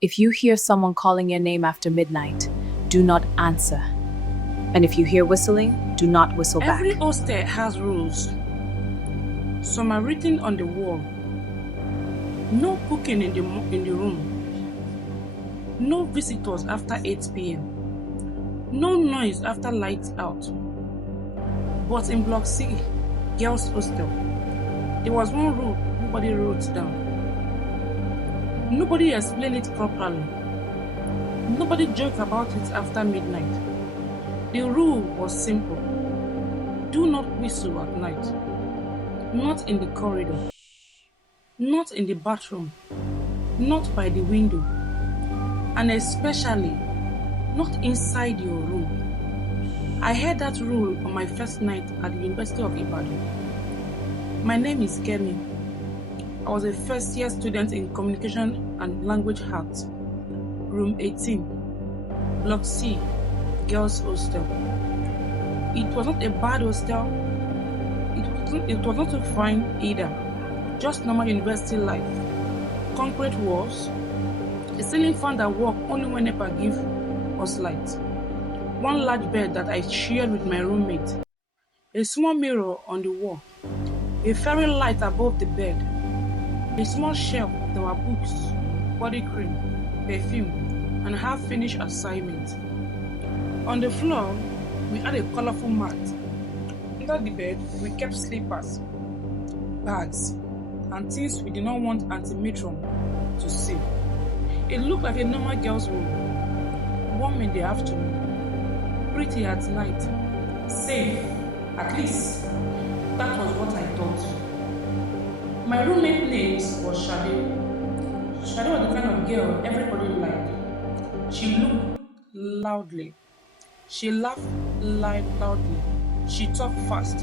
If you hear someone calling your name after midnight, do not answer. And if you hear whistling, do not whistle back. Every hostel has rules. Some are written on the wall. No cooking in the room. No visitors after 8 p.m. No noise after lights out. But in Block C Girls Hostel, there was one rule nobody wrote down. Nobody explained it properly. Nobody joked about it after midnight. The rule was simple. Do not whistle at night. Not in the corridor. Not in the bathroom. Not by the window. And especially, not inside your room. I heard that rule on my first night at the University of Ibadan. My name is Kemi. I was a first-year student in Communication and Language Arts, Room 18, Block C Girls Hostel. It was not a bad hostel. It was not too fine either. Just normal university life. Concrete walls, a ceiling fan that worked only when NEPA give us light. One large bed that I shared with my roommate. A small mirror on the wall. A fairy light above the bed. A small shelf that were books, body cream, perfume, and half-finished assignments. On the floor, we had a colorful mat. Under the bed, we kept slippers, bags, and things we did not want Auntie Matron to see. It looked like a normal girl's room. Warm in the afternoon, pretty at night, safe, at least. That was what I thought. My roommate name was Sade. Sade was the kind of girl everybody liked. She looked loudly. She laughed loudly. She talked fast.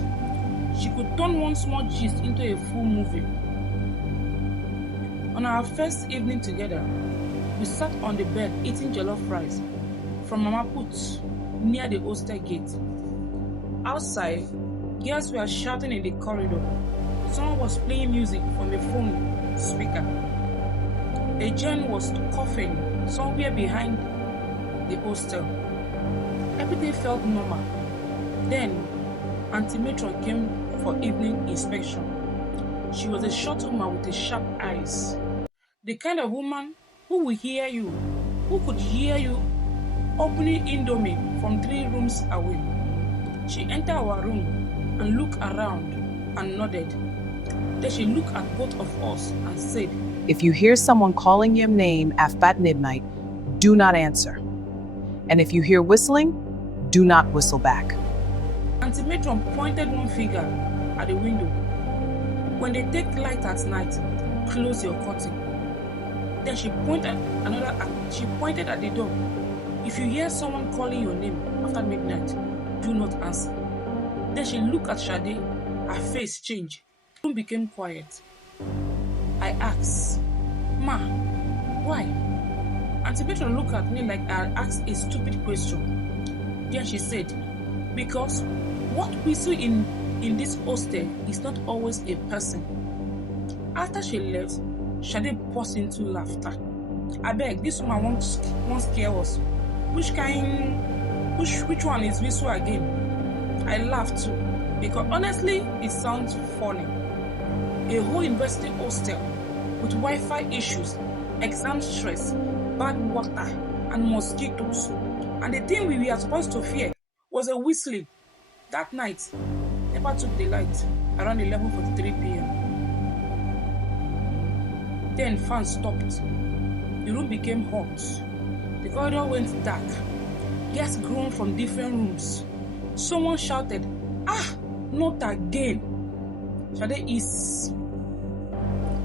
She could turn one small gist into a full movie. On our first evening together, we sat on the bed eating jollof rice from Mama Put's near the hostel gate. Outside, girls were shouting in the corridor. Someone was playing music from a phone speaker. A Jen was coughing somewhere behind the hostel. Everything felt normal. Then, Auntie Matron came for evening inspection. She was a short woman with sharp eyes. The kind of woman who could hear you opening Indomie from 3 rooms away. She entered our room and looked around and nodded. Then she looked at both of us and said, If you hear someone calling your name at midnight, do not answer. And if you hear whistling, do not whistle back. Auntie Matron pointed one finger at the window. When they take light at night, close your curtain. Then she pointed at the door. If you hear someone calling your name after midnight, do not answer. Then she looked at Sade. Her face changed. The room became quiet. I asked, Ma, why? Auntie Matron looked at me like I asked a stupid question. Then she said, because what we see in this hostel is not always a person. After she left, Sade burst into laughter. I beg, this woman won't scare us. Which one is whistle again? I laughed too, because honestly, it sounds funny. A whole university hostel with Wi-Fi issues, exam stress, bad water, and mosquitoes. And the thing we were supposed to fear was a whistling. That night, NEPA took the light around 11:43 p.m. Then fans stopped. The room became hot. The corridor went dark. Guests groaned from different rooms. Someone shouted, "Ah, not again!" Sade is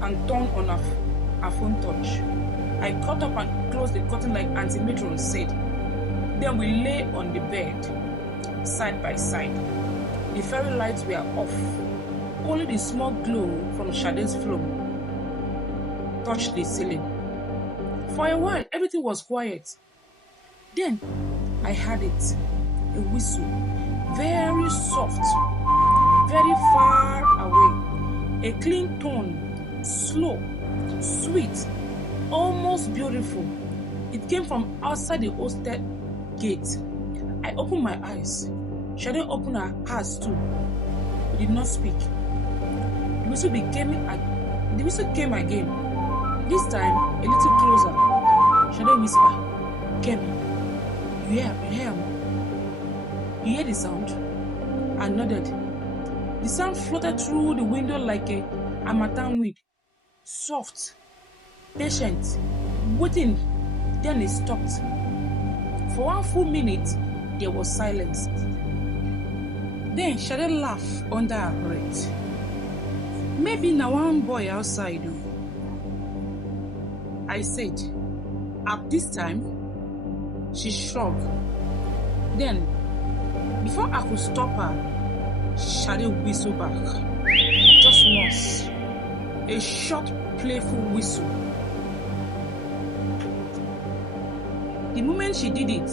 and turned on her phone touch. I caught up and closed the curtain like Auntie Matron said. Then we lay on the bed, side by side. The fairy lights were off. Only the small glow from Sade's floor touched the ceiling. For a while, everything was quiet. Then, I heard it. A whistle. Very soft. Very far away. A clean tone. Slow. Sweet. almost beautiful. It came from outside the hostel gate. I opened my eyes. Sade opened her eyes too. We did not speak. The whistle came again. This time, a little closer. Sade whispered, Kemi, you hear me? You hear the sound? I nodded. The sound floated through the window like a harmattan wind. Soft, patient, waiting. Then it stopped. For 1 full minute, there was silence. Then Sade laughed under her breath. Maybe now one boy outside. I said, at this time, she shrugged. Then, before I could stop her, Sade whistled back. Just once. A short, playful whistle. The moment she did it,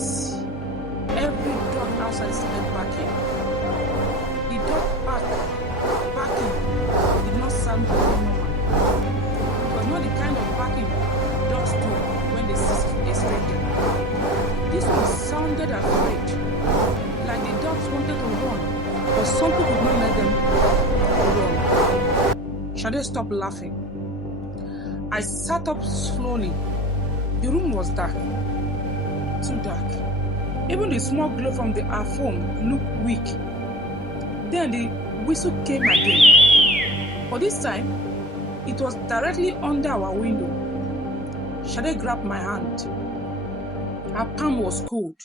every dog outside started barking. The dog barking did not sound normal. It was not the kind of barking dogs do when they see a stranger. This one sounded afraid, like the dogs wanted to run, but something could not let them run. Sade stopped laughing. I sat up slowly. The room was dark. Too dark. Even the small glow from our phone looked weak. Then the whistle came again. But this time, it was directly under our window. Sade grabbed my hand. Her palm was cold.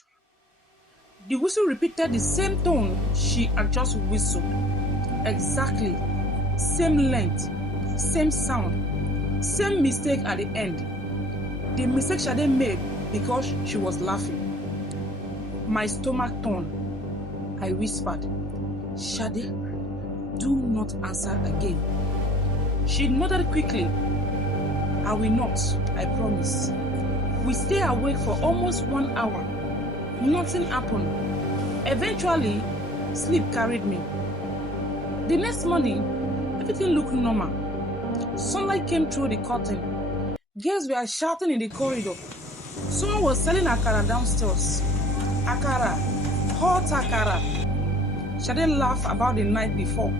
The whistle repeated the same tone she had just whistled. Exactly. Same length. Same sound. Same mistake at the end. The mistake Sade made because she was laughing. My stomach turned. I whispered, Sade, do not answer again. She nodded quickly. I will not, I promise. We stayed awake for almost 1 hour. Nothing happened. Eventually, sleep carried me. The next morning, everything looked normal. Sunlight came through the curtain. Girls were shouting in the corridor. Someone was selling akara downstairs. Akara, hot akara. Sade laughed about the night before,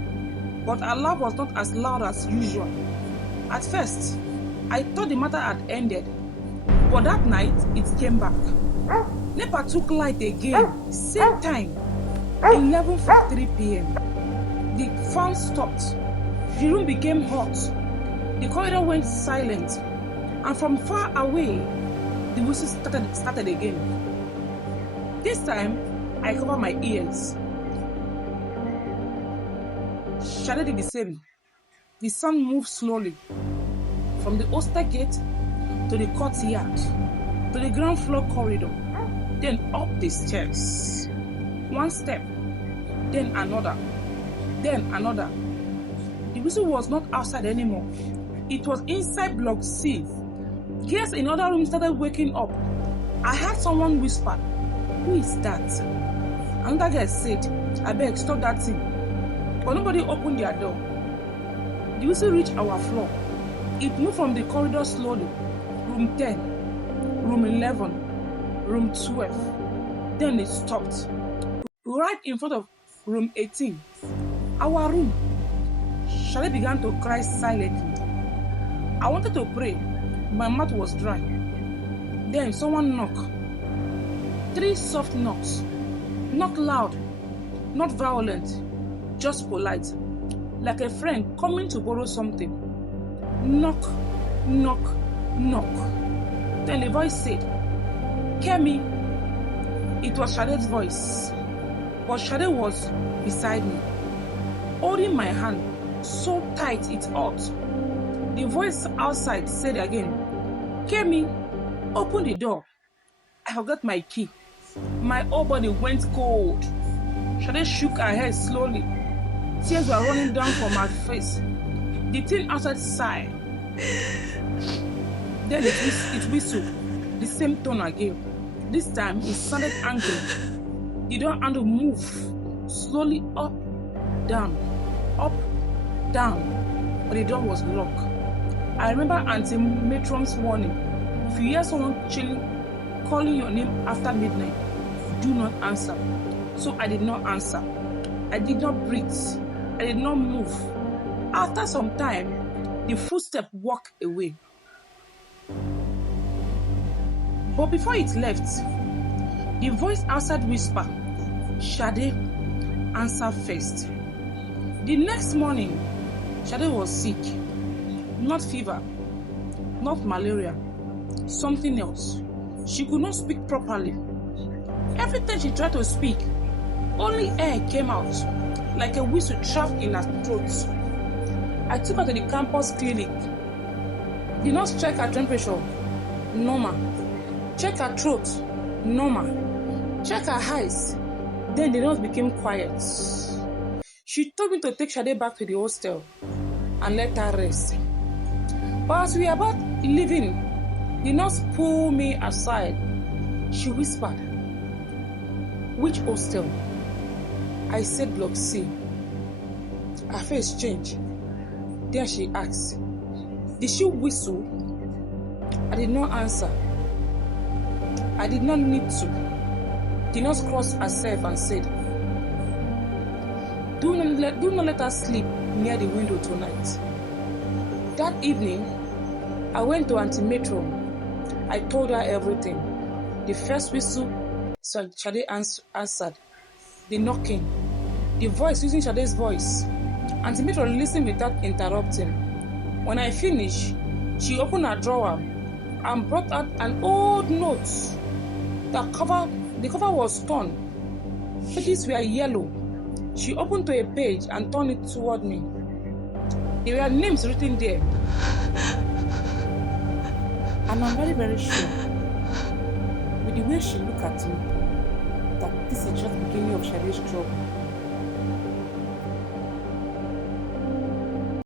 but her laugh was not as loud as usual. At first, I thought the matter had ended, but that night it came back. NEPA took light again, same time, 11:53 p.m. The fan stopped. The room became hot. The corridor went silent, and from far away, the whistle started again. This time, I covered my ears. Sade did the same. The sun moved slowly from the hostel gate to the courtyard to the ground floor corridor, then up the stairs. One step, then another, then another. The whistle was not outside anymore. It was inside Block C. Girls in other rooms started waking up. I heard someone whisper, "Who is that?" Another girl said, "I beg, stop that thing." But nobody opened their door. The whistle reached our floor. It moved from the corridor slowly. Room 10, room 11, room 12. Then it stopped. Right in front of room 18. Our room. Sade began to cry silently. I wanted to pray. My mouth was dry. Then someone knocked. 3 soft knocks. Not loud, not violent, just polite, like a friend coming to borrow something. Knock, knock, knock. Then the voice said, "Kemi." It was Sade's voice, but Sade was beside me, holding my hand so tight it hurt. The voice outside said again, "Kemi, open the door." I forgot my key. My whole body went cold. Sade shook her head slowly. Tears were running down from her face. The thing outside sighed. Then it whistled, the same tone again. This time it sounded angry. The door handle moved slowly up, down, but the door was locked. I remember Auntie Matron's warning. If you hear someone chilling, calling your name after midnight, do not answer. So I did not answer. I did not breathe. I did not move. After some time, the footstep walked away. But before it left, the voice outside whispered, Sade, answer first. The next morning, Sade was sick. Not fever, not malaria, something else. She could not speak properly. Every time she tried to speak, only air came out, like a whistle trapped in her throat. I took her to the campus clinic. The nurse checked her temperature, normal. Check her throat, normal. Check her eyes. Then the nurse became quiet. She told me to take Sade back to the hostel and let her rest. But as we were about leaving, the nurse pulled me aside. She whispered, which hostel? I said Block C. Her face changed. Then she asked, did she whistle? I did not answer. I did not need to. The nurse crossed herself and said, do not let her sleep near the window tonight. That evening, I went to Auntie Metro. I told her everything. The first whistle, Sade answered. The knocking, the voice using Sade's voice. Auntie Metro listened without interrupting. When I finished, she opened her drawer and brought out an old note. The cover was torn. Pages were yellow. She opened to a page and turned it toward me. There were names written there. And I'm very, very sure, with the way she looked at me, that this is just the beginning of Sade's trouble.